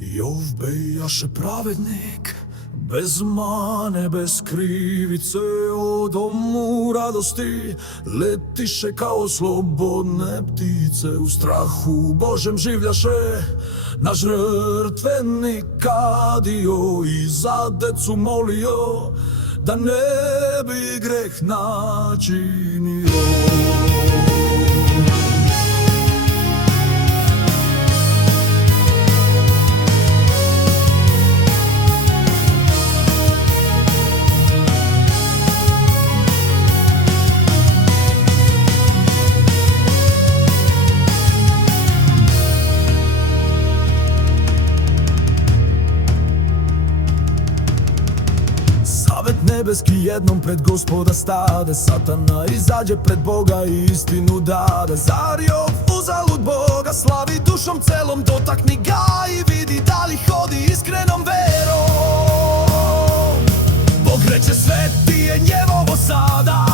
Jov bejaše pravednik, bez mane, bez krivice, o domu radosti letiše kao slobodne ptice. U strahu Božem življaše, na žrtvenik kadio i za decu molio, da ne bi greh načinio. Savet nebeski jednom pred Gospoda stade, Satana izađe pred Boga i istinu dade. Zar Jov uzalud Boga slavi dušom celom, dotakni ga i vidi da li hodi iskrenom verom. Bog reče sve ti je njegovo sada,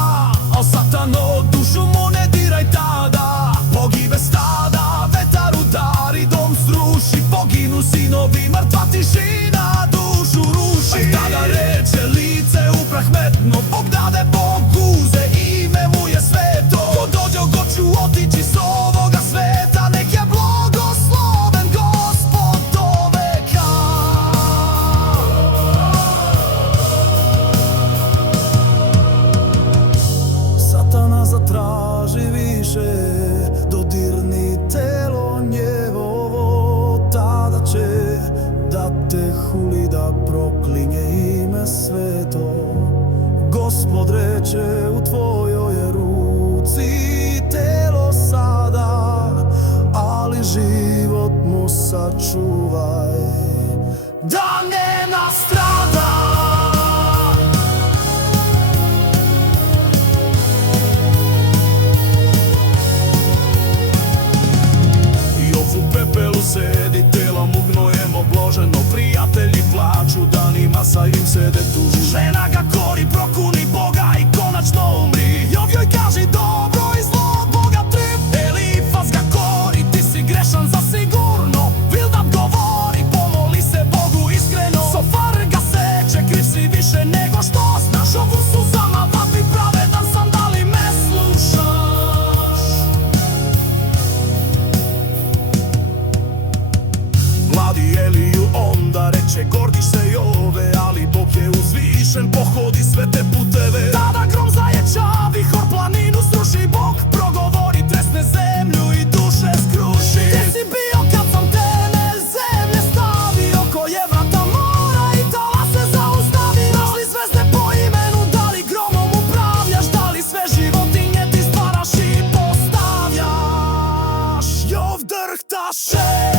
al Satano dušu mu ne diraj tada. Pogibe stada, vetar udari, dom sruši, poginu sinovi, mrtva tišina dušu ruši. Tada reče lice u prah metno, Bog dade, Bog uze, ime mu je sveto. Ko dođe go ću otići s ovoga sveta, nek je blagosloven Gospod do veka. Satana zatraži više, dodirni telo njegovo, tada će da te huli, da proklinje ime sveto. Gospod reče u tvojoj je ruci telo sada, ali život mu sačuvaj, da ne nastrada. Jov u pepelu sedi, tela mu gnojem obloženo, prijatelji plaču, danima sa im sede tužu. Žena ga kori, prokuni Boga i konačno umri. Jov joj kaži dobro i zlo od Boga trip. Elifaz ga kori, ti si grešan zasigurno. Bildad govori, pomoli se Bogu iskreno. Sofar ga seče, kriv si više nego što znaš. Jov u suzama vapi, pravedan sam, da li me slušaš? Mladi Eliju onda reče, gordiš se Jove, ali Bog je uzvišen, pohodi sve te puteve. Tada grom zajeća, vihor planinu sruši, Bog progovori, tresne zemlju i duše skruši. Gde si bio kad sam temelj zemlje stavio, koje vrata mora i tala se zaustavi? Znaš li zvezde po imenu, da li gromom upravljaš, da li sve životinje ti stvaraš i postavljaš? Jov drhtaše.